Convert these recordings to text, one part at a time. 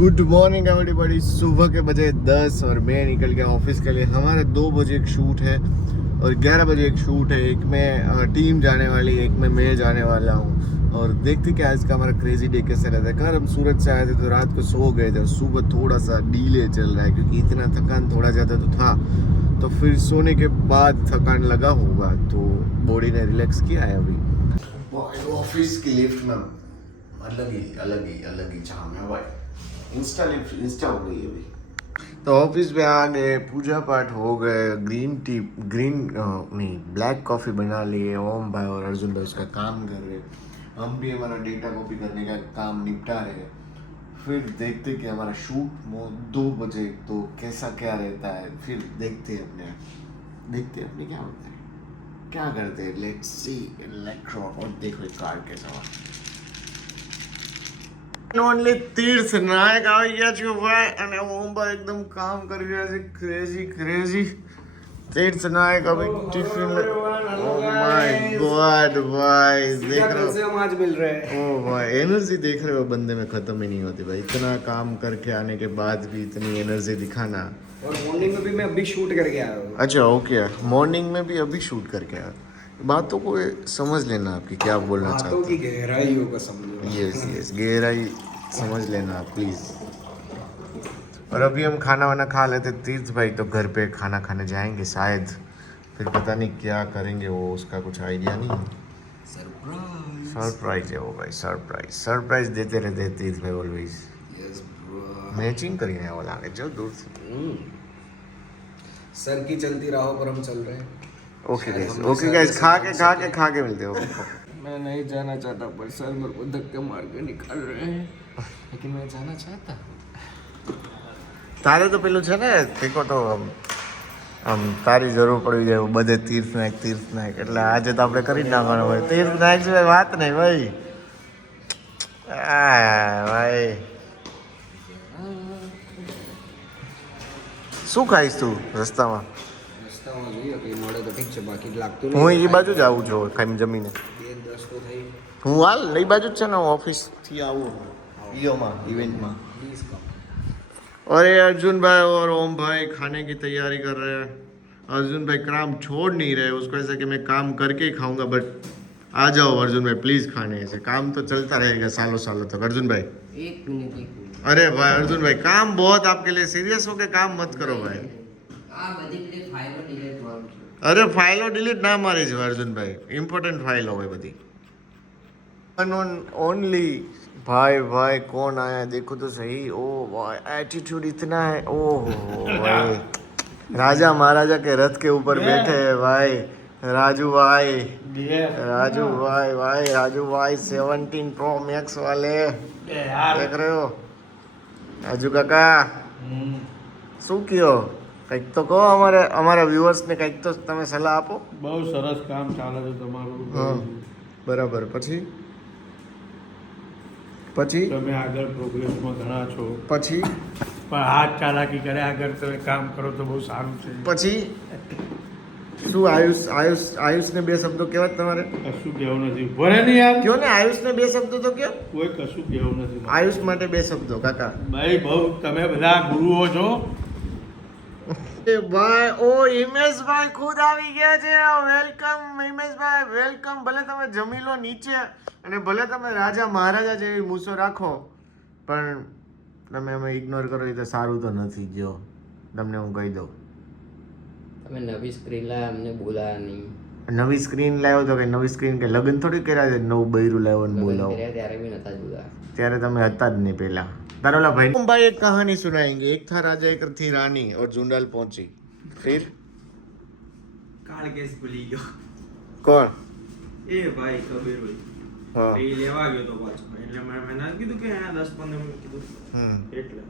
Good morning everybody. सुबह के बजे 10 और मैं निकल गया ऑफिस के लिए। हमारे 2 बजे एक शूट है और 11 बजे एक शूट है। एक में टीम जाने वाली है, एक में मैं जाने वाला हूँ। और देखते कि आज का हमारा क्रेजी डे कैसे रहता है। कल हम सूरत से आए थे तो रात को सो गए थे। सुबह थोड़ा सा डीले चल रहा है क्योंकि इतना थकान थोड़ा ज़्यादा तो था। तो फिर सोने के बाद थकान लगा होगा तो बॉडी ने रिलैक्स किया है। अभी ऑफिस की लिफ्ट में अलग ही जाम है भाई। इंस्टा हो गई अभी। तो ऑफिस में आ गए, पूजा पाठ हो गए, ब्लैक कॉफ़ी बना लिए। ओम भाई और अर्जुन भाई उसका काम कर रहे। हम भी हमारा डेटा कॉपी करने का काम निपटा रहे हैं। फिर देखते कि हमारा शूट 2 बजे तो कैसा क्या रहता है। फिर देखते अपने क्या होता है, क्या करते हैं। Let's see electro. और देखो कार कैसा हुआ। ઓનલી તીર્થ નાયક આવી ગયા છે ભાઈ અને ઓમબા એકદમ કામ કરી રહ્યા છે ક્રેઝી तीर्थ नायक अभी टिफिन ओह माय गॉड भाई देख रहे हो हम आज मिल रहे हैं। ओह भाई एनर्जी देख रहे हो बंदे में खत्म ही नहीं होती भाई। इतना काम करके आने के बाद भी इतनी एनर्जी दिखाना। और मॉर्निंग में भी मैं अभी शूट करके आया हूँ। अच्छा ओके, मॉर्निंग में भी अभी शूट करके आया। बातों को समझ लेना आपकी क्या बोलना चाहते बातों की गहराइयों को समझो। यस गहराई समझ लेना प्लीज। और अभी हम खाना वाना खा लेते तीर्थ भाई तो घर पे खाना खाने जाएंगे शायद। फिर पता नहीं क्या करेंगे वो, उसका कुछ आइडिया नहीं है। सरप्राइज है वो भाई, सरप्राइज देते रहते हैं तीर्थ भाई ऑलवेज। यस ब्रो, मैचिंग કરીને वो लागे जो दूर से। सर की चलती राहों पर हम चल रहे हैं। ओके गाइस खा के मिलते हो। मैं नहीं जाना चाहता पर सर मेरे को धक्के मार के निकाल रहे हैं, लेकिन मैं जाना चाहता हूँ। તારે તો પેલું છે ને ઠીકો તો આમ તારી જરૂર પડી જાય બધે તીર્થ નાયક એટલે આજે તો આપણે કરી જ નાખવાનું હોય। તીર્થ નાયક સિવાય વાત નહીં ભાઈ। ભાઈ શું ખાઈશ તું રસ્તામાં? રસ્તામાં જોઈએ કંઈ મળે તો ઠીક છે, બાકી લાગતું હું એ બાજુ જ આવું છું ખાઈ જમીને। 10 તો થઈ। હું હાલ એ બાજુ જ છે ને ઓફિસથી આવું ઈઓમાં ઇવેન્ટમાં। Please come. अरे अर्जुन भाई और ओम भाई खाने की तैयारी कर रहे हैं। अर्जुन भाई काम छोड़ नहीं रहे, उसको ऐसा कि मैं काम करके ही खाऊंगा बट आ जाओ अर्जुन भाई प्लीज खाने। से काम तो चलता रहेगा सालों तक। अर्जुन भाई एक मिनट। अरे भाई अर्जुन भाई काम बहुत आपके लिए सीरियस हो के काम मत करो भाई। अरे फाइलो डिलीट ना मारी છે अर्जुन भाई, इम्पोर्टेंट फाइल हो बધી। ओनली भाई कौन आया देखो तो सही। ओ भाई एटीट्यूड इतना है। ओह भाई राजा महाराजा के रथ के ऊपर बैठे हैं भाई। राजू भाई 17 प्रो मैक्स वाले देख रहे हो। राजू काका શું કયો કંઈક તો કહો અમારા વ્યુઅર્સને કંઈક તો તમે સલાહ આપો। બહુ સરસ કામ ચાલે છે તમારું। હા બરાબર। પછી તમે આગળ પ્રોગ્રેસમાં ઘણા છો, પછી પણ હાથ ચાલાકી કર્યા આગળ તમે કામ કરો તો બહુ સારું છે। પછી શું આયુષને 2 શબ્દો કહેવા તમારે? કશું કહેવું નથી, ભરે નહીં યાર, કયો ને આયુષને 2 શબ્દો તો કયો। કોઈ કશું કહેવું નથી આયુષ માટે 2 શબ્દો કાકા। ભાઈ બહુ તમે બધા ગુરુઓ છો। એ ભાઈ ઓ હિમેશભાઈ ખુદ આવી ગયા છે। વેલકમ હિમેશભાઈ વેલકમ। ભલે તમે જમી લો નીચે અને ભલે તમે રાજા મહારાજા જેવી મૂછો રાખો પણ તમે અમે ઇગ્નોર કરો એ તો સારું તો નથી। જો તમને હું કહી દઉં, તમે નવી સ્ક્રીન લાવ્યા અમને બોલાયા નહીં। નવી સ્ક્રીન લાવ્યો તો કે નવી સ્ક્રીન કે લગ્ન થોડી કર્યા છે નવું બૈરું લાવ્યો ને બોલાવો। ત્યારે બી નતા બોલાયા, ત્યારે તમે હતા જ નહીં પહેલા। तारोला भाई भाई एक कहानी सुनाएंगे। एक था राजा एक थी रानी और जुंडाल पहुंची। फिर काल केस भूली गयो। कौन? ए भाई कबीर भाई हाँ એ લેવા ગયો તો પાછો એટલે મેં ના કીધું કે આ 10-15 મિનિટ કીધું એટલે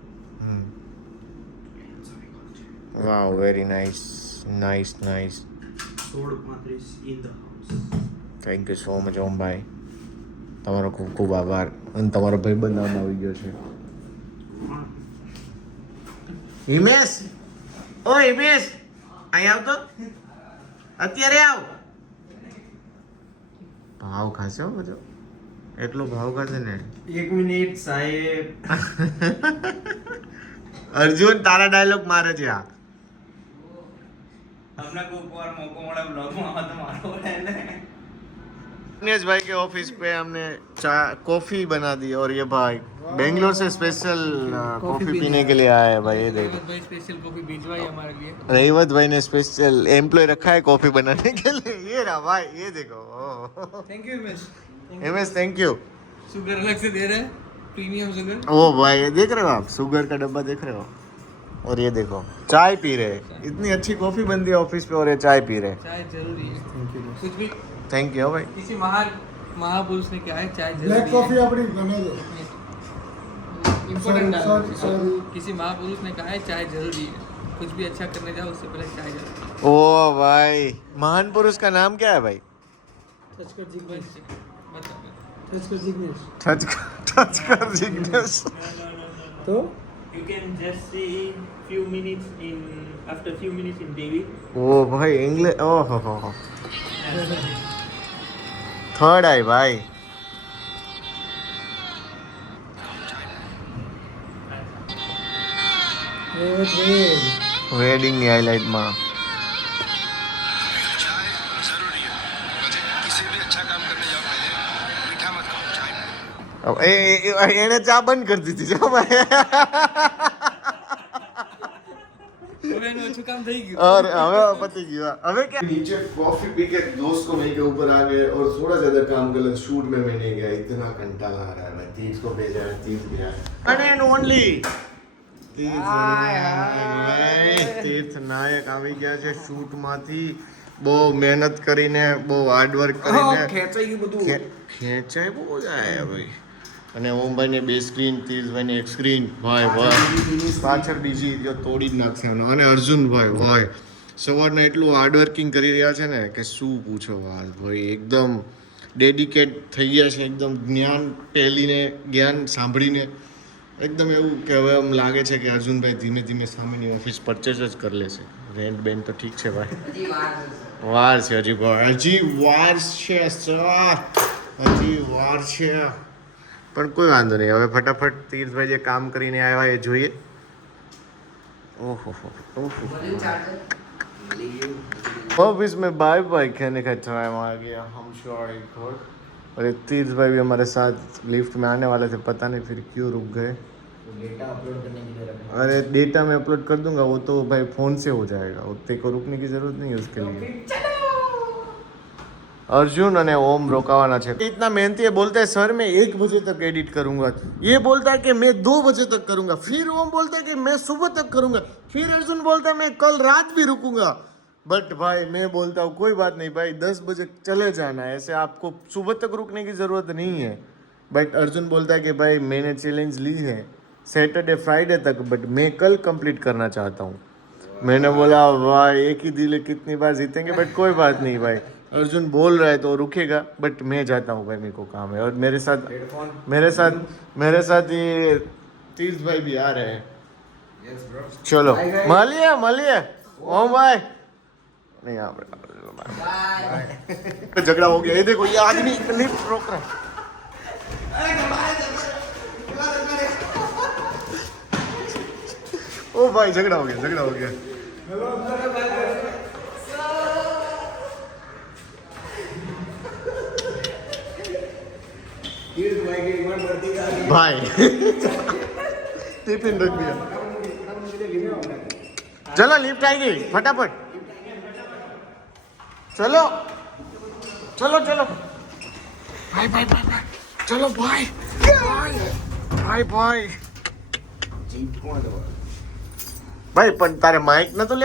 वाह very nice 16:35 in the house. Thank you so much Om भाई, તમારો ખૂબ ખૂબ આભાર। અને તમારો ભાઈબંધ આવી ગયો છે હિમેશ। ઓ હિમેશ અહીં આવ તો, અત્યારે આવ। ભાવ ખાશો બધો એટલો ભાવ કાશે ને 1 મિનિટ સાહેબ. અર્જુન તારા ડાયલોગ મારે છે આ તમને કોઈ વાર મોકો મળે બ્લોગમાં આવે તો મારો પડે ને. दिनेश भाई के ऑफिस पे हमने कॉफी बना दी और ये भाई बेंगलोर से स्पेशल कॉफी पीने के लिए आया है भाई ये देखो भाई स्पेशल कॉफी भिजवाई हमारे लिए रेवत भाई ने स्पेशल एम्प्लॉय रखा है कॉफी बनाने के लिए ये रहा भाई ये देखो thank you Himesh MS thank you sugar अलग से दे रहे हैं प्रीमियम शुगर ओ भाई ये देख रहे हो आप शुगर का डब्बा देख रहे हो और ये देखो चाय पी रहे हैं इतनी अच्छी कॉफी बनती है ऑफिस पे और ये चाय पी रहे हैं चाय जरूरी है कुछ भी थैंक यू भाई किसी महापुरुष ने कहा है चाय जरूरी ब्लैक कॉफी अपनी बना दो इम्पोर्टेंट sorry. किसी महापुरुष ने कहा है चाय जरूरी है कुछ भी अच्छा करने जाओ उससे पहले चाय जरूरी ओ भाई महान पुरुष का नाम क्या है भाई टचकर जिग्नेश बता टचकर जिग्नेश टच कर जिग्नेश तो You can just see few minutes in after few minutes in TV. ओ भाई इंग्लिश ओह हो थर्ड आई भाई વેડિંગ ની હાઇલાઇટ માં એને ચા બંધ કરી દીધી છે ભાઈ હવે એનું ઓછું કામ થઈ ગયું और हमें पति गया हमें क्या नीचे कॉफी पी के दोस्त को मिल के ऊपर आ गए और थोड़ा ज्यादा काम कर लिया शूट में मैं नहीं गया इतना कंटाला आ रहा है मैं तीज को भेजा है तीज गया वन एंड ओनली तीर्थ नायक આવી ગયા છે શૂટ માંથી બહુ મહેનત કરીને બહુ હાર્ડ વર્ક કરીને ખેંચાઈ ગયું બધું. ખેંચાય બહુ જાય ભાઈ અને ઓમભાઈ ને બે સ્ક્રીન તીર્થભાઈ ને એક સ્ક્રીન ભાઈ ભાઈ પાછળ બીજી જો તોડી જ નાખશે એનો અને અર્જુનભાઈ ભાઈ સવારના એટલું હાર્ડ વર્કિંગ કરી રહ્યા છે ને કે શું પૂછો વાત ભાઈ એકદમ ડેડિકેટ થઈ ગયા છે એકદમ જ્ઞાન પહેલીને જ્ઞાન સાંભળીને એકદમ એવું કે હવે એમ લાગે છે કે અર્જુનભાઈ ધીમે ધીમે સામેની ઓફિસ પરચેસ જ કરી લેશે રેન્ટ બેન્ટ તો ઠીક છે ભાઈ વાર છે હજી ભાઈ હજી વાર છે સર હજી વાર છે પણ કોઈ વાંધો નહીં હવે ફટાફટ તીર્થભાઈ જે કામ કરીને આવ્યા એ જોઈએ ઓહો ऑफिस में बाय बाय कहने का टाइम आ गया हम सॉरी गॉड और ये तीर्थ भाई भी हमारे साथ लिफ्ट में आने वाले थे पता नहीं फिर क्यों रुक गए डेटा अपलोड करने के लिए रखना अरे डेटा मैं अपलोड कर दूंगा वो तो भाई फ़ोन से हो जाएगा उतने को रुकने की ज़रूरत नहीं है उसके लिए अर्जुन અને ओम रोकावाना છે इतना मेहनती है बोलता है सर मैं 1 बजे तक एडिट करूंगा ये बोलता है कि मैं 2 बजे तक करूंगा फिर ओम बोलता है कि मैं सुबह तक करूंगा फिर अर्जुन बोलता है मैं कल रात भी रुकूंगा बट भाई मैं बोलता हूँ कोई बात नहीं भाई 10 बजे चले जाना है ऐसे आपको सुबह तक रुकने की ज़रूरत नहीं है बट अर्जुन बोलता है कि भाई मैंने चैलेंज ली है सैटरडे फ्राइडे तक बट मैं कल कंप्लीट करना चाहता हूँ मैंने बोला भाई एक ही दिल है कितनी बार जीतेंगे बट कोई बात नहीं भाई अर्जुन बोल रहा है तो रुकेगा बट मैं जाता हूँ भाई मेरे को काम है और मेरे साथ ये तीर्थ भाई भी आ रहे हैं चलो मलिए ओम भाई नहीं यहाँ पे झगड़ा हो गया ये देखो ये आदमी लिफ्ट रोक रहा है ओ भाई झगड़ा हो गया भाई टिफिन रख दिया चलो लिफ्ट आएगी फटाफट चलो भाई चलो भाई ભાઈ પણ તારે માઇક નતો